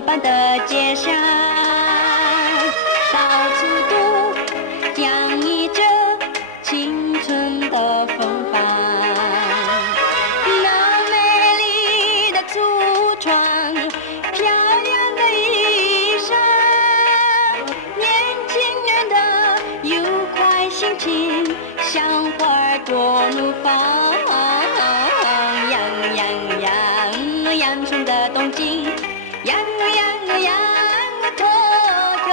明般的街上，到处都洋溢着青春的风帆。那美丽的橱窗，漂亮的衣裳，年轻人的愉快心情，像花儿朵怒放。阳春的东京，阳托州。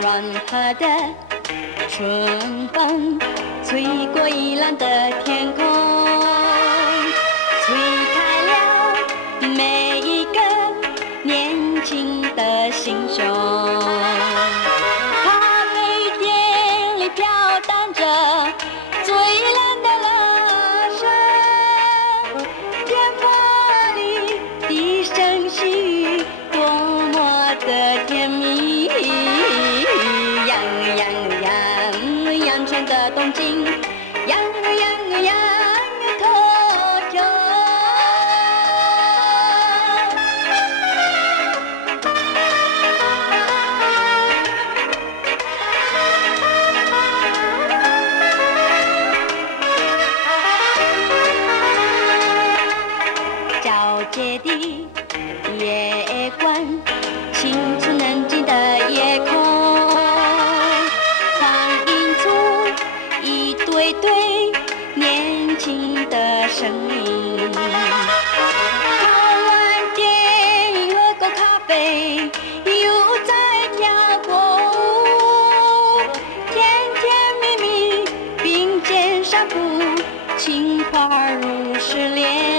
软和的春风吹过蔚蓝的天空，吹开了每一个年轻的心胸。咖啡店里飘荡着最蓝的歌声，电波里低声细语多么的甜蜜。阳春的东京，阳托州。皎洁的夜光，清楚冷静的夜空，放映出一对对年轻的身影。看完电影，喝口咖啡，又在跳过舞，甜甜蜜蜜并肩散步，情话如失恋。